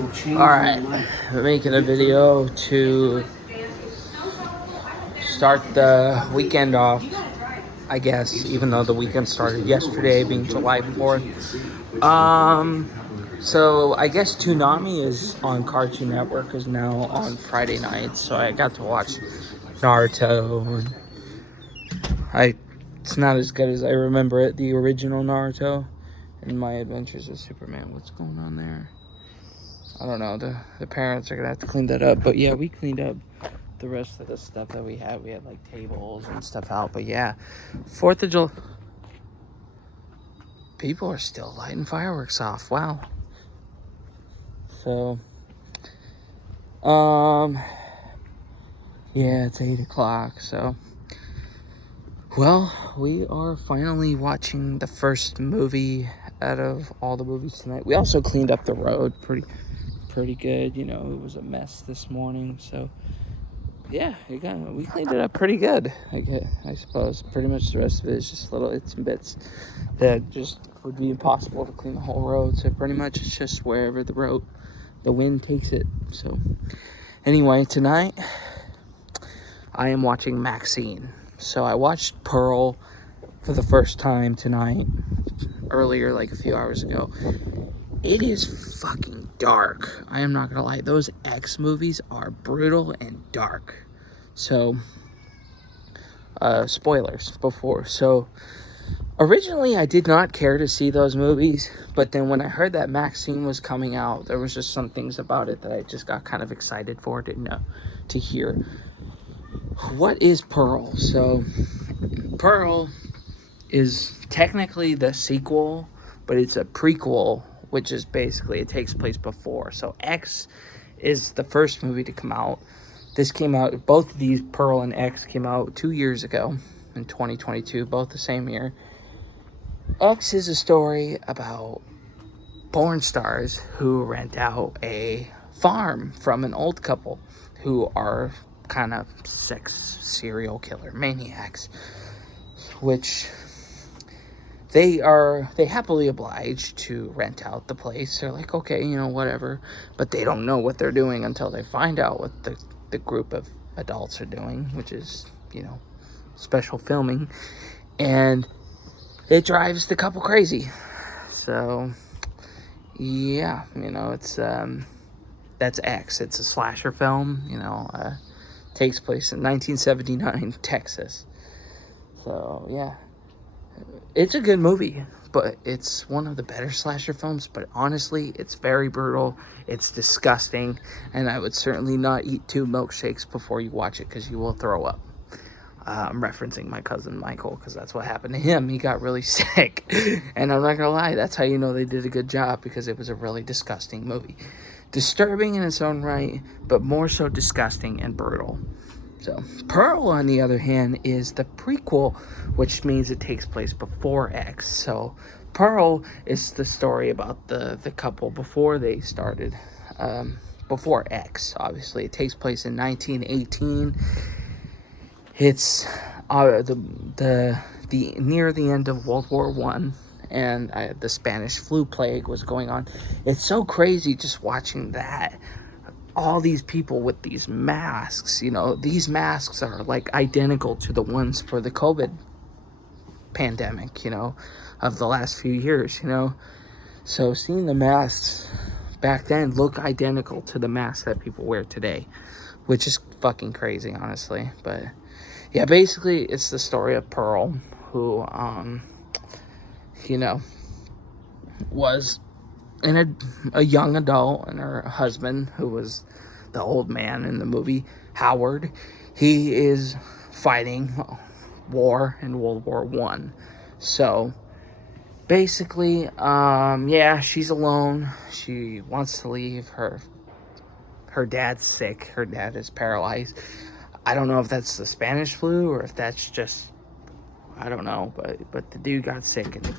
Alright, making a video to start the weekend off, I guess, even though the weekend started yesterday, being July 4th. So I guess Toonami is on Cartoon Network, is now on Friday nights, so I got to watch Naruto, and it's not as good as I remember it, the original Naruto, and My Adventures with Superman. What's going on there? I don't know, the parents are gonna have to clean that up, but yeah, we cleaned up the rest of the stuff that we had. We had like tables and stuff out, but yeah, 4th of July, people are still lighting fireworks off. Wow. So, yeah, it's 8 o'clock, so, well, we are finally watching the first movie out of all the movies tonight. We also cleaned up the road pretty good. You know, it was a mess this morning, so yeah, we cleaned it up pretty good. I suppose pretty much the rest of it is just little its and bits that just would be impossible to clean the whole road. So pretty much it's just wherever the wind takes it. So anyway, tonight I am watching Maxine. So I watched Pearl for the first time tonight, earlier, like a few hours ago. It is fucking dark. I am not gonna lie. Those X movies are brutal and dark. So, spoilers before. So, originally I did not care to see those movies, but then when I heard that Maxine was coming out, there was just some things about it that I just got kind of excited for to hear. What is Pearl? So, Pearl is technically the sequel, but it's a prequel, which is basically it takes place before. So X is the first movie to come out. This came out, both of these, Pearl and X, came out 2 years ago in 2022, both the same year. X is a story about porn stars who rent out a farm from an old couple who are kind of sex serial killer maniacs, which they happily oblige to rent out the place. They're like, okay, whatever. But they don't know what they're doing until they find out what the group of adults are doing, which is, special filming. And it drives the couple crazy. So, yeah, it's, that's X. It's a slasher film, takes place in 1979, Texas. So, yeah. It's a good movie, but it's one of the better slasher films. But honestly, it's very brutal. It's disgusting. And I would certainly not eat 2 milkshakes before you watch it because you will throw up. I'm referencing my cousin Michael because that's what happened to him. He got really sick. And I'm not going to lie, that's how you know they did a good job, because it was a really disgusting movie. Disturbing in its own right, but more so disgusting and brutal. So, Pearl, on the other hand, is the prequel, which means it takes place before X. So, Pearl is the story about the couple before they started, before X, obviously. It takes place in 1918. It's the near the end of World War I, and the Spanish flu plague was going on. It's so crazy just watching that. All these people with these masks, these masks are like identical to the ones for the COVID pandemic, of the last few years, So seeing the masks back then look identical to the masks that people wear today, which is fucking crazy, honestly. But yeah, basically it's the story of Pearl, who, was a young adult, and her husband, who was the old man in the movie, Howard, he is fighting war in World War I. So basically, yeah, she's alone. She wants to leave. Her dad's sick. Her dad is paralyzed. I don't know if that's the Spanish flu or if that's just, I don't know, but the dude got sick and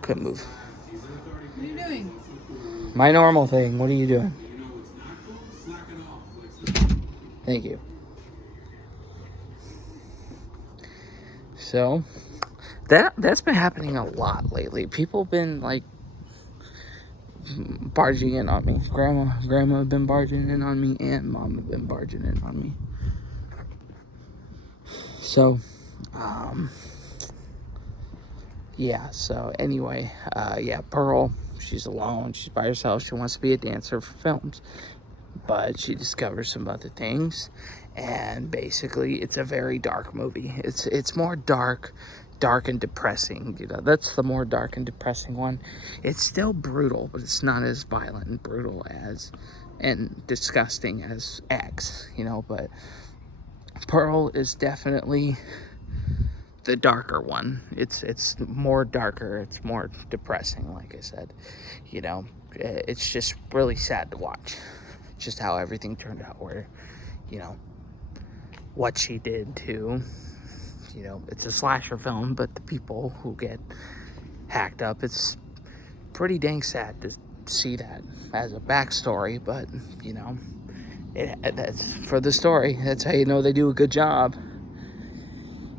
couldn't move. What are you doing? My normal thing. What are you doing? Thank you. So, that's been happening a lot lately. People been, like, barging in on me. Grandma have been barging in on me, and Mom have been barging in on me. So, yeah, so anyway, Pearl, she's alone, she's by herself, she wants to be a dancer for films, but she discovers some other things, and basically, it's a very dark movie. It's more dark and depressing, that's the more dark and depressing one. It's still brutal, but it's not as violent and brutal as, and disgusting as X, but Pearl is definitely the darker one. It's more darker, it's more depressing, like I said. It's just really sad to watch. Just how everything turned out, where, what she did to, it's a slasher film, but the people who get hacked up, it's pretty dang sad to see that as a backstory, but, that's for the story. That's how you know they do a good job.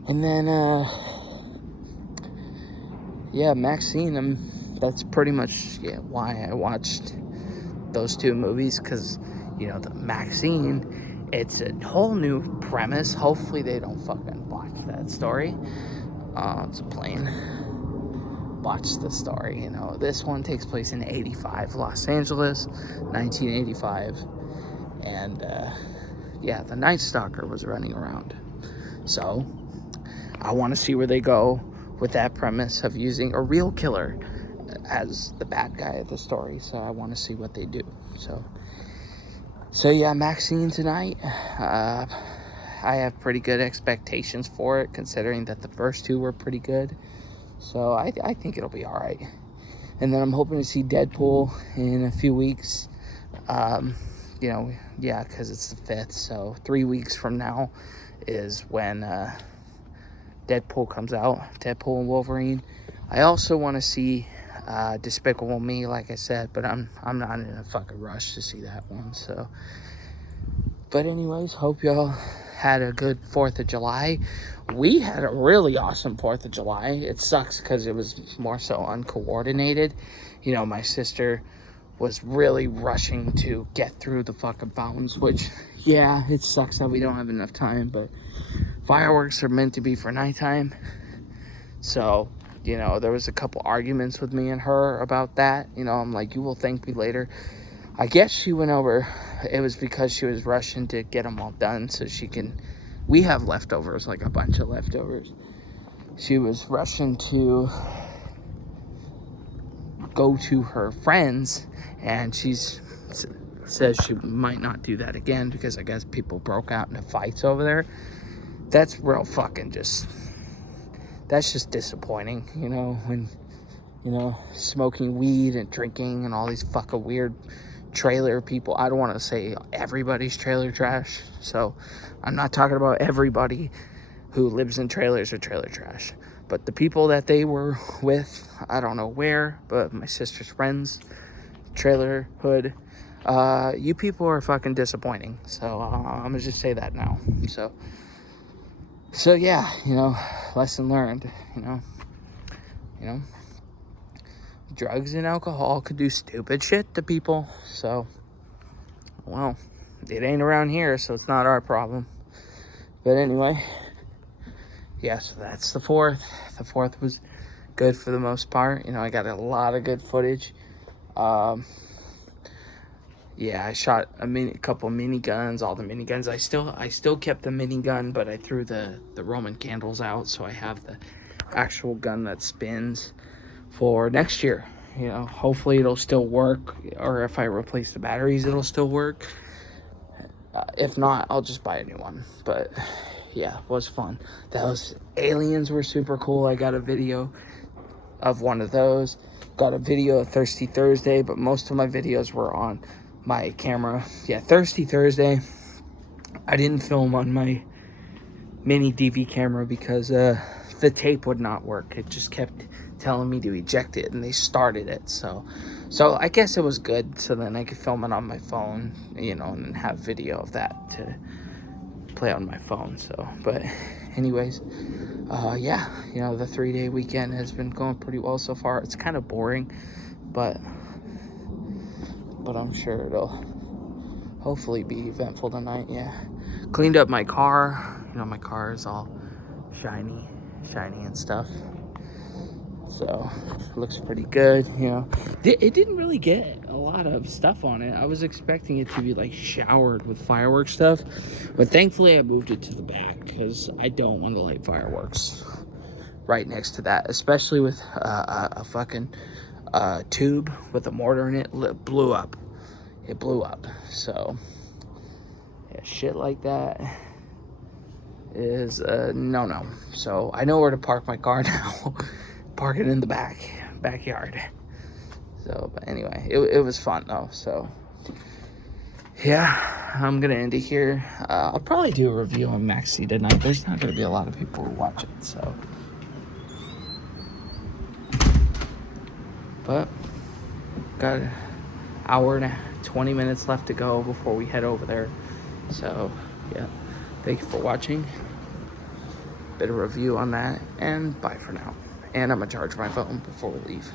And then, Maxine, that's pretty much why I watched those two movies, because, the Maxine, it's a whole new premise. Hopefully they don't fucking botch that story. It's a plane. Botch the story, This one takes place in 85, Los Angeles, 1985. And, the Night Stalker was running around. So, I want to see where they go with that premise of using a real killer as the bad guy of the story. So I want to see what they do. So yeah, Maxine tonight. I have pretty good expectations for it, considering that the first two were pretty good. So I think it'll be all right. And then I'm hoping to see Deadpool in a few weeks. Because it's the 5th. So 3 weeks from now is when Deadpool comes out. Deadpool and Wolverine. I also want to see Despicable Me, like I said, but I'm not in a fucking rush to see that one. So, but anyways, hope y'all had a good 4th of July. We had a really awesome 4th of July. It sucks because it was more so uncoordinated. My sister was really rushing to get through the fucking fountains, which, yeah, it sucks that we don't have enough time, but fireworks are meant to be for nighttime. So, there was a couple arguments with me and her about that. I'm like, you will thank me later. I guess she went over, it was because she was rushing to get them all done so we have leftovers, like a bunch of leftovers. She was rushing to go to her friends, and she says she might not do that again because I guess people broke out into fights over there. That's real fucking that's just disappointing, when, smoking weed and drinking and all these fucking weird trailer people. I don't want to say everybody's trailer trash, so I'm not talking about everybody who lives in trailers or trailer trash. But the people that they were with, I don't know where, but my sister's friends, trailer hood, you people are fucking disappointing. So I'm gonna just say that now. So yeah, lesson learned. Drugs and alcohol could do stupid shit to people. So, well, it ain't around here, so it's not our problem. But anyway, yeah, so that's the 4th. The 4th was good for the most part. I got a lot of good footage. I shot a couple miniguns, all the miniguns. I still kept the minigun, but I threw the Roman candles out, so I have the actual gun that spins for next year. Hopefully it'll still work, or if I replace the batteries, it'll still work. If not, I'll just buy a new one. But yeah, it was fun. Those aliens were super cool. I got a video of one of those. Got a video of Thirsty Thursday, but most of my videos were on my camera. Yeah, Thirsty Thursday, I didn't film on my mini DV camera because the tape would not work. It just kept telling me to eject it, and they started it. So I guess it was good. So then I could film it on my phone, and have video of that to play on my phone. So, but anyways, the 3-day weekend has been going pretty well so far. It's kind of boring, but but I'm sure it'll hopefully be eventful tonight. Yeah, cleaned up my car. You know, my car is all shiny and stuff. So it looks pretty good. You know, it didn't really get a lot of stuff on it. I was expecting it to be like showered with fireworks stuff, but thankfully I moved it to the back because I don't want to light fireworks right next to that, especially with a fucking tube with a mortar in it. Blew up. It blew up. So yeah, shit like that is no. So I know where to park my car now. Park it in the backyard. So, but anyway, it was fun though. So yeah, I'm gonna end it here. I'll probably do a review on Maxi tonight. There's not gonna be a lot of people who watch it, so. But got an hour and 20 minutes left to go before we head over there. So yeah, thank you for watching. Bit of review on that, and bye for now. And I'm gonna charge my phone before we leave.